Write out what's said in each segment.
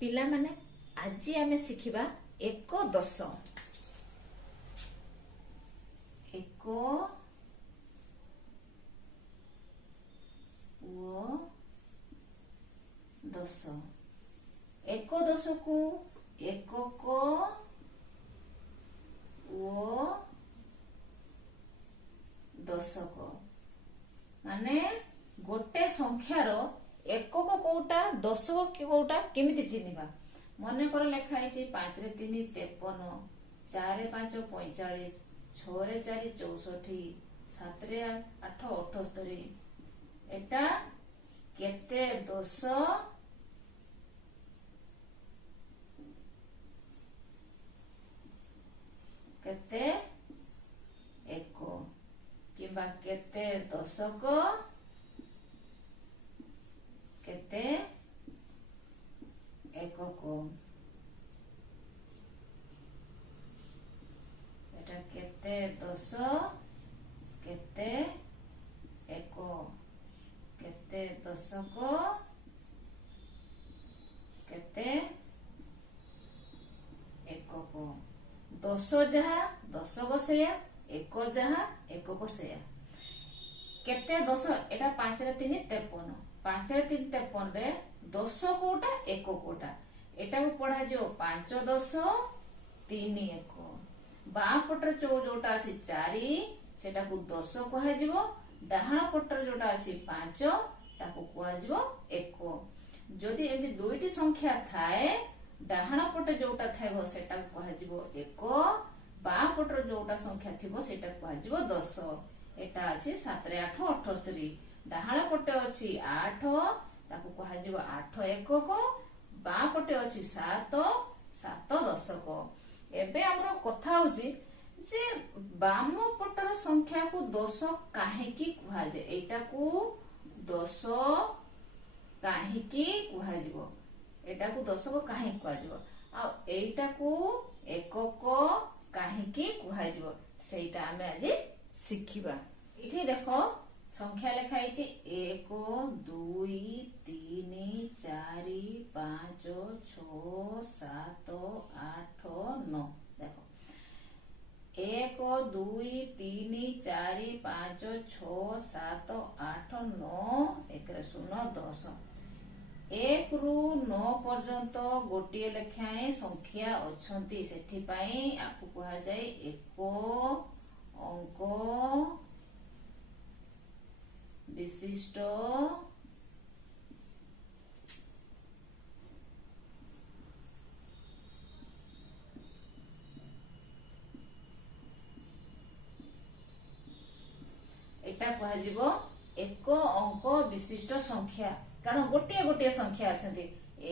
पिला माने आज आमे शिखिबा एक दश एक ओ दश एक दश को एकक ओ दशक माने गोटे संख्यार एकक कोटा दशक कोटा केमिति चिन्हिबा मन कर लेखा है 5 रे 3 53 4 रे 5 45 6 रे 4 64 7 रे 8 78 एटा केते दश केते एक किबा केते दशक केते एकक एटा केते दश केते एक केते दशक केते एकक दश जहा दशक सेया एक जहा एकक सेया केते दश एटा 5 रे 3 53 5 रे 3 53 रे दश कोटा एक कोटा एटा को पढ़ा जो 5 10 3 1 बाँ पटर जोटा आसी 4 सेटा को 10 कहा जिवो डाहाण पटर जोटा आसी 5 ताको कहा जिवो 1 जदि एमि दुईटी संख्या थाए डाहाण पटे जोटा थाइबो सेटा को कहा जिवो 1 बाँ पटर जोटा संख्या थिबो सेटा कहा जिवो 10 एटा अछि 7 रे 8 78 डाहाण पटे अछि 8 ताको कहा जिवो 8 एकक बाँ पटे अछि 7 7 दशक एबे हमरो कथा होसी जे बाम पटर संख्या को 10 काहे की कहा जे एटा को 10 काहे की कहा जिवो एटा को 10 को काहे कहा जिवो आ एटा को एकक काहे की कहा जिवो सेटा हमें आज शिखिबा इठी देखो संख्या लिखा है 1 2 3 4 5 6 7 8 9 देखो 1 2 3 4 5 6 7 8 9 एक शून्य 10 1 रु 9 पर्यंत गोटे लेखाएं संख्या अछंती सेथि पई आपको कहा जाए एक अंक विशिष्ट एटा कहा जिवो एक अंक विशिष्ट संख्या कारण गोटे गोटे संख्या अछंती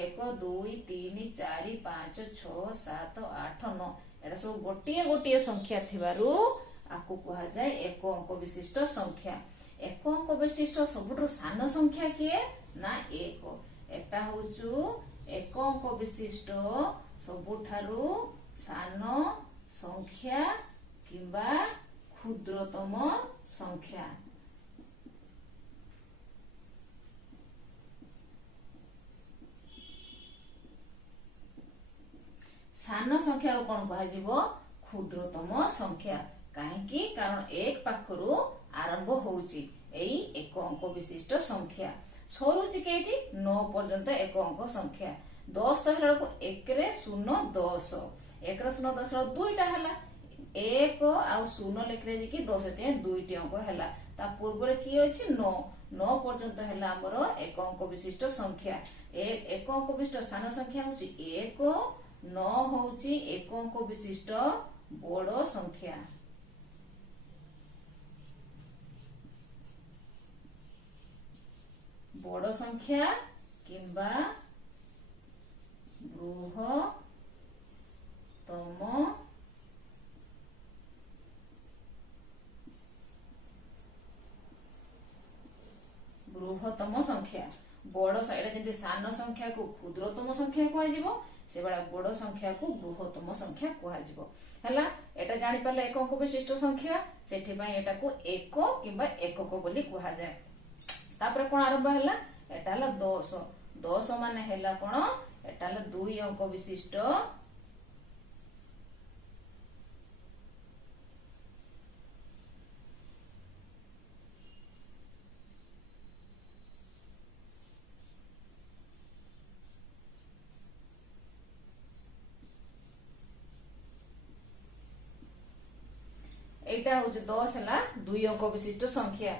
1 2 3 4 5 6 7 8 9 एटा सब गोटे गोटे संख्या थिबारु आकु कहा जाए एक अंक विशिष्ट संख्या एक अंक विशिष्ट सबुठो सान संख्या किए ना एक एटा होचु एक अंक विशिष्ट सबुठारु सान संख्या किंबा क्षुद्रतम संख्या सान संख्या को कौन कहा जिवो क्षुद्रतम संख्या काहेकि कारण एक पाखरु आरंभ होउची एई एक अंक विशिष्ट संख्या सरुची केटी 9 पर्यंत एक अंक संख्या 10 तो हला को 1 रे 0 10 1 रे 0 10 रो दुईटा हला 1 आ 0 लेखरे कि 10 ते दुईटी अंक हला ता पूर्व रे की अछि 9 9 पर्यंत हला हमरो एक अंक विशिष्ट संख्या एक अंक विशिष्ट सान संख्या होची 1 9 होची एक अंक विशिष्ट बड़ संख्या बड़ संख्या किंबा बृहत्तम बृहत्तम संख्या बड़ साइड जेंति सान संख्या को क्षुद्रतम संख्या कहा जिवो से बड़ा बड़ संख्या को बृहत्तम संख्या कहा जिवो हला एटा जानि परले एक अंक विशिष्ट संख्या सेठी पई एटा को एक किंबा एकक बोली कहा जाए तापर कोन आरंभ हला एटा हला 10 10 माने हला कोन एटा हला 2 अंक विशिष्ट एटा हूँ 10 है 2 अंक विशिष्ट संख्या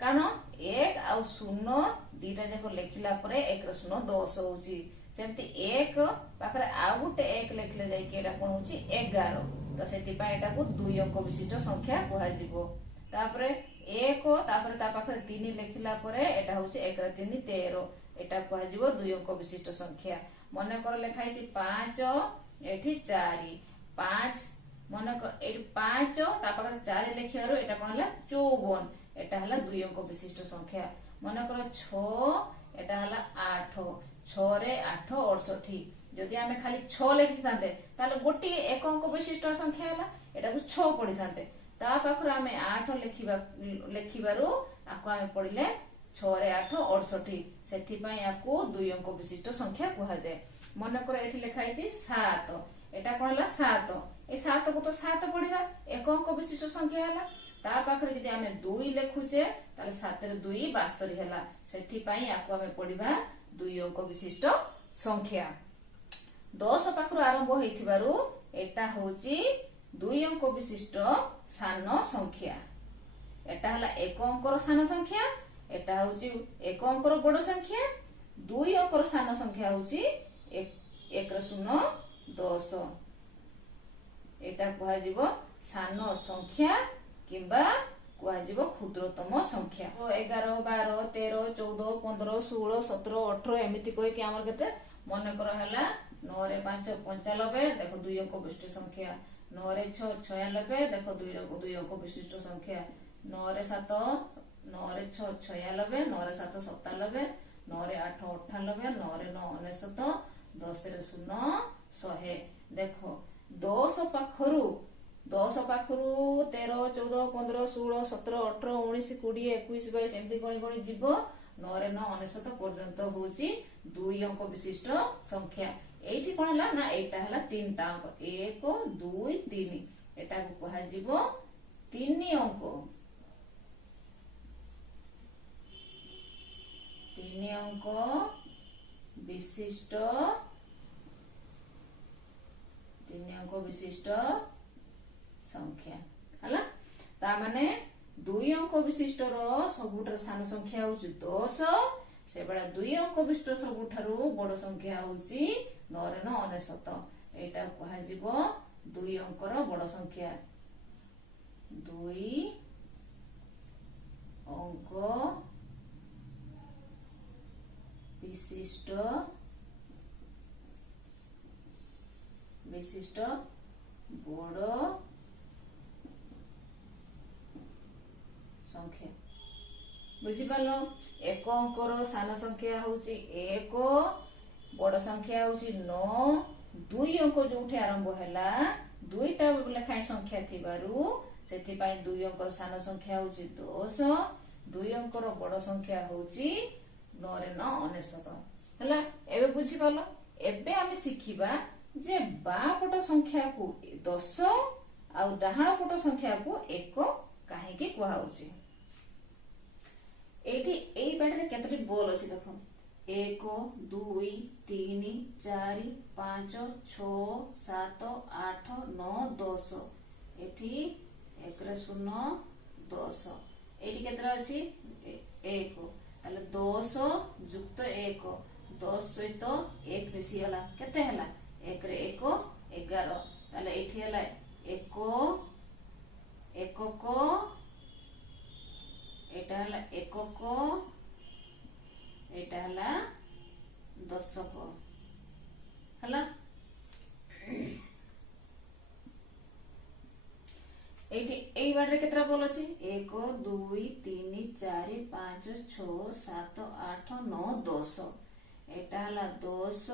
कारण 1 आउ 0 दीटा जाक लिखला परे 1 रो 0 10 होउची सेमती 1 पाखरे आ गुटे 1 लिखले जाई के एटा कोन होउची 11 तो सेति पा एटा को 2 अंक विशिष्ट संख्या कुहा जिवो तापरे 1 तापरे ता पाखरे 3 लिखला परे एटा होउची 1 रो 3 13 एटा कुहा जिवो 2 अंक विशिष्ट संख्या मने कर लिखाई छि 5 एठी 4 5 मन कर 5 ता पाखरे 4 लिखियारो एटा कोन हला 54 एटा हला 2 अंक विशिष्ट संख्या मन कर 6 एटा हला 8 6 रे 8 68 जदि आमे खाली 6 लिखि थांते ताले गोटी एक अंक विशिष्ट संख्या हला एटा को 6 पढि थांते ता पाखरे आमे 8 लिखिबारो आको आमे पढिले 6 रे 8 68 सेथि पई आको 2 अंक विशिष्ट संख्या कुहा जाय मन कर एठी लिखाई छि 7 एटा कोन हला 7 ए 7 को तो 7 पढिबा एक अंक विशिष्ट संख्या हला ता पाखरे जदि आमे 2 लिखुचे ताले 7 रे 2 72 हला सेथि पई आको आमे पढिबा 2 अंक विशिष्ट संख्या 10 पाखरो आरंभ हेथिबारु एटा होची 2 अंक विशिष्ट सान संख्या एटा हला एक अंकर सान संख्या एटा होची एक अंकर बड़ संख्या 2 अंकर सान संख्या होची 1 रो 0 10 एटा कुहा जिवो सान संख्या किंबा कुहा जिवो क्षुद्रतम संख्या 11 12 13 14 15 16 17 18 एमिति कोइ कि हमर केते मन कर हला 9 रे 5 95 देखो 2 अंक विशिष्ट संख्या 9 रे 6 96 देखो 2 अंक विशिष्ट संख्या 9 रे 7 9 रे 6 96 9 रे 7 97 9 रे 8 98 9 रे 9 99 10 रे 0 100 देखो 10 पाखरु 13 14 15 16 17 18 19 20 21 22 एमती गणी गणी जीवो 9 रे 9 99 पर्यंत होची 2 अंक विशिष्ट संख्या एठी कोन हला ना एटा हला तीनटा अंक 1 2 3 एटा को कहा जीवो 3 अंक 3 अंक विशिष्ट 3 अंक विशिष्ट संख्या हला ता माने 2 अंक विशिष्ट रो सबुठार सान संख्या होची 10 से बडा 2 अंक विशिष्ट सबुठारो बड़ संख्या होची 9 रे 9 99 एटा कहा जीवो 2 अंक रो बड़ संख्या 2 अंक विशिष्ट बड़ संख्या बुझी पालो एक अंकर सान संख्या होची 1 बड़ संख्या होची 9 2 अंक जोठी आरंभ हैला दुईटा लेखाई संख्या थिबारु सेति पई 2 अंकर सान संख्या होची 10 2 अंकर बड़ संख्या होची 9 रे 9 99 हला एबे बुझी पालो एबे आमे सिखिबा जे बापट संख्या को 10 आ डाहाण पट संख्या को 1 काहे की कुहा होची एठी एई बैटरी केतरी बोल अछि देखो 1 2 3 4 5 6 7 8 9 10 एठी 1 रे 0 10 एठी केतरा अछि 1 ताले 10 जुक्त 1 10 सहित 1 बेसी हला केते हला 1 रे 1 11 ताले एठी हला 1 को एटा हला 1 को एटा हला 10 को हला एठी एई बाडरे केतरा बोल अछि 1 2 3 4 5 6 7 8 9 10 एटा हला 10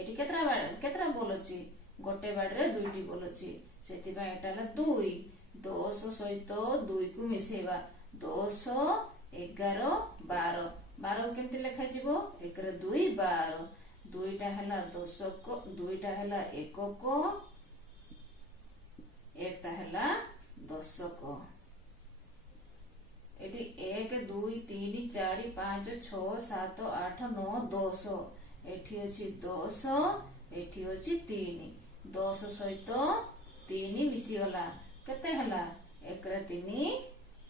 एठी केतरा बोल अछि गोटे बाडरे दुईटी बोल अछि सेति बा एटा हला 2 10 सहित 2 को मिसेबा 10 11 12 12 केमति लेखा जिवो 1 रे 2 12 2 दुईटा हैला दशक, दुईटा हैला एकक, एकटा हैला दशक। एटी 1 2 3 4 5 6 7 8 9 10 एठी अछि 10 एठी अछि 3 10 सहित 3 मिसी गला केते हला 1 रे 3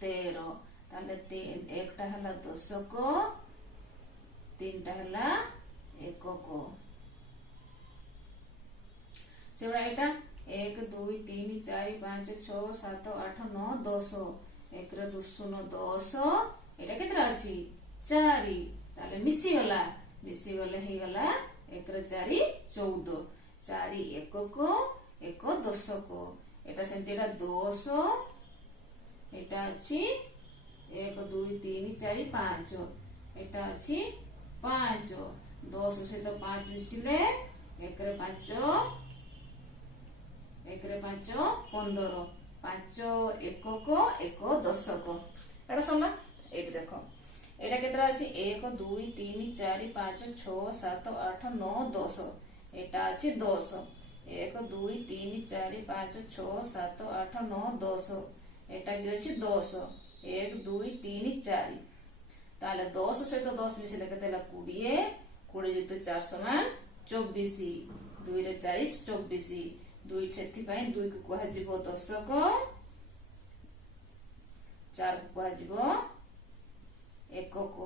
13 ताले एकटा हला दशक, तीनटा हला एकक। सेबड़ा एटा 1 2 3 4 5 6 7 8 9 10 1 रे 2 0 10 एटा केतरा अछि 4 ताले मिसी गले हे गला 1 रे 4 14 4 एकक 1 दशक। एटा सेंती एटा 10 एटा अछि 1 2 3 4 5 एटा अछि 5 10 सहित 5 मिसिले 1 रे 5 1 रे 5 15 5 एकक 1 दशक। एटा समान एटी देखो एटा केतरा अछि 1 2 3 4 5 6 7 8 9 10 एटा अछि 10 1 2 3 4 5 6 7 8 9 10 एटा भी अछि 10 1 2 3 4 ताले 10 सहित 10 मिसिले केते ला 20 20 जुक्त 4 समान 24 2 रे 4 24 2 सेति पई 2 को कहा जिवो दशक 4 को कहा जिवो एकक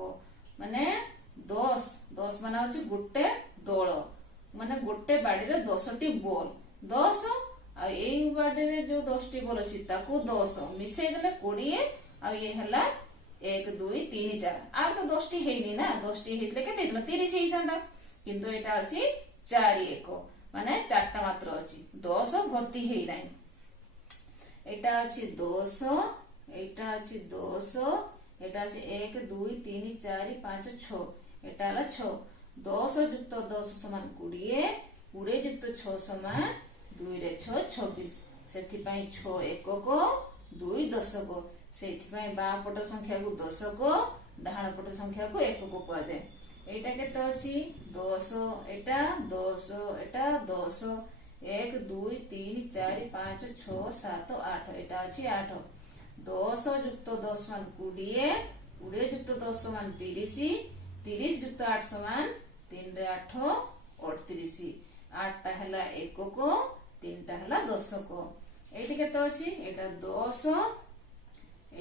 माने 10 10 माने होची गुटे दोल माने गुटे बाडी रे 10 टी बॉल 10 आ एई बाडी रे जो 10 टी बॉल अछि ताको 10 मिसै देले 20 आ ये हला 1 2 3 4 आ तो 10 टी हेइनी ना 10 टी हेइतले केते हेतला 30 हेइथांदा किंतु एटा अछि 4 एक माने 4टा मात्र अछि 10 भर्ती हेइ नाही। एटा अछि 10 एटा अछि 10 एटा अछि 1 2 3 4 5 6 एटा हला 6 10 जुक्त 10 समान 20 20 जुक्त 6 समान 2 रे 6 26 सेथि पई 6 एकक 2 दशक सेथि पई बा पट संख्या को दशक डाहाण पट संख्या को एकक कहै जाय। एटा केते अछि 10 एटा 10 एटा 10 1 2 3 4 5 6 7 8 एटा अछि 8 10 जुक्त 10 मान 20 20 जुक्त 10 समान 30 30 जुक्त 8 समान 3 रे 8 38 8टा हला एकक 3टा हला दशक। एटी केते अछि एटा 10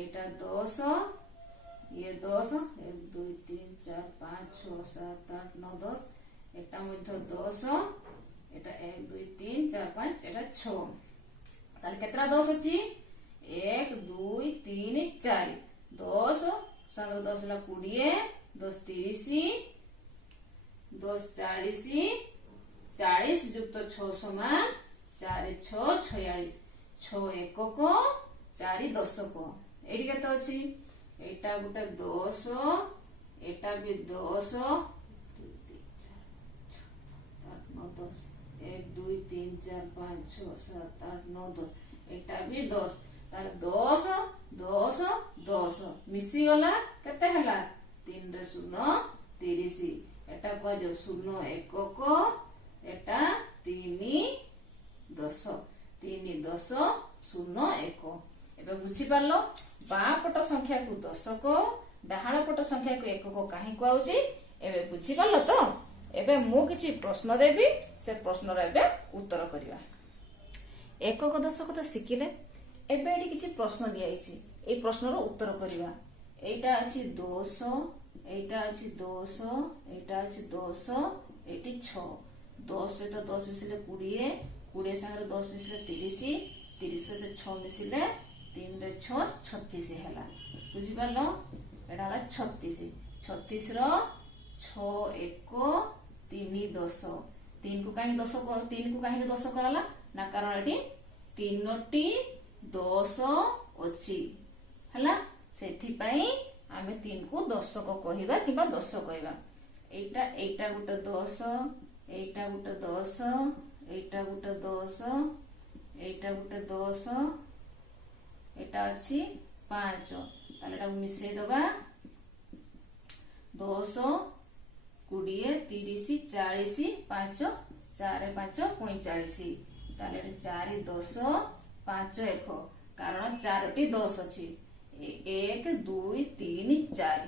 एटा 10 ये 10 1 2 3 4 5 6 7 8 9 10 एटा मध्य 10 एटा 1 2 3 4 5 एटा 6 ताले केतरा 10 अछि 1 2 3 4 10 संग 10 ला 20 10 30 10 40 40 जुक्त 6 समान 4 6 46 6 एकक 4 दशक। एटी केते अछि एटा गुटे 10 एटा भी 10 2 3 4 8 9 10 1 2 3 4 5 6 7 8 9 10 एटा भी 10 तार 10 10 10 मिसी गला केते हला 3 रे 0 30 एटा को जो 0 एकक एटा 3 10 3 10 0 1 एबे बुझी पारलो बापट संख्या को दशक डाहाण पट संख्या को एकक काहे कहउची एबे बुझी पारलो तो। एबे मु किछि प्रश्न देबी से प्रश्नर एबे उत्तर करिवा। एकक दशक तो शिखिले एबे एठी किछि प्रश्न दियाइछि ए प्रश्नर उत्तर करिवा। एटा अछि 10 एटा अछि 10 एटा अछि 10 एटी 6 10 सहित 10 मिसिले 20 20 संगे 10 मिसिले 30 30 सहित 6 मिसिले 3 रे 6 36 हैला बुझी पारलो एटा हला 36 36 रो 6 1 3 10 3 को काहे 10 को 3 को काहे 10 कहला ना कारण एटी 3टी 10 अछि हैला सेथि पई आमे 3 को 10 को कहिबा किबा 10 कहिबा। एटा गुटे 10 एटा गुटे 10 एटा गुटे 10 एटा गुटे 10 एटा अछि 5 ताले एटा मिसै दबा 10 20 30 40 5 4 5 45 ताले 4 10 5 1 कारण 4टी 10 अछि 1 2 3 4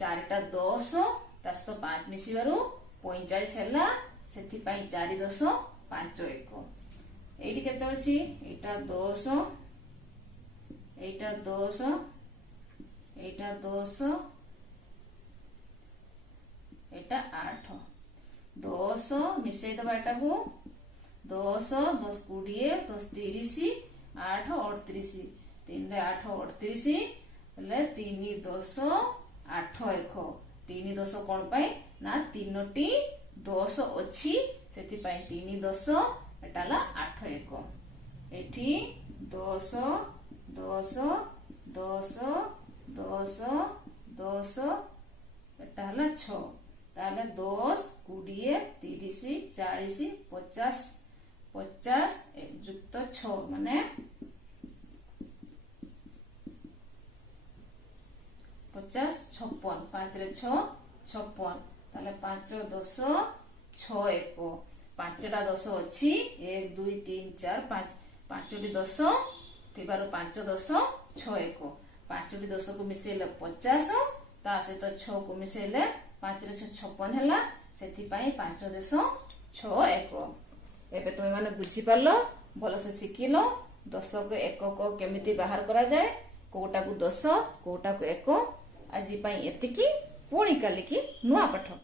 4टा 10 ता सहित 5 मिसिबारु 45 हैला सेति पई 4 10 5 1 एठी केते अछि एटा 10 एटा 10 एटा 10 एटा 8 10 मिसई दबा एटा को 10 10 20 10 30 8 38 3 रे 8 38 ले 3 10 8 1 3 10 कोन पाई ना तीनोटी 10 अछि सेति पाई 3 10 एटा ला 8 1 एठी 10 10 10 10 10 एटा ला 6 ताले 10 20 30 40 50 50 युक्त 6 माने 50 56 5 रे 6 56 ताले 5 10 6 1 5टा 10 अछि 1 2 3 4 5 5टी 10 थिबारो 5 10 6 1 5टी 10 को मिसेले 50 ता सहित 6 को मिसेले 5 रे 6 56 हैला सेति पई 5 10 6 1 एबे तुमे माने बुझी पालो भलो से सिखिलो 10 को 1 को केमिति बाहर करा जाए कोटा को 10 कोटा को 1 आज पई एतिकी पुणी काली की नुआ पाठ।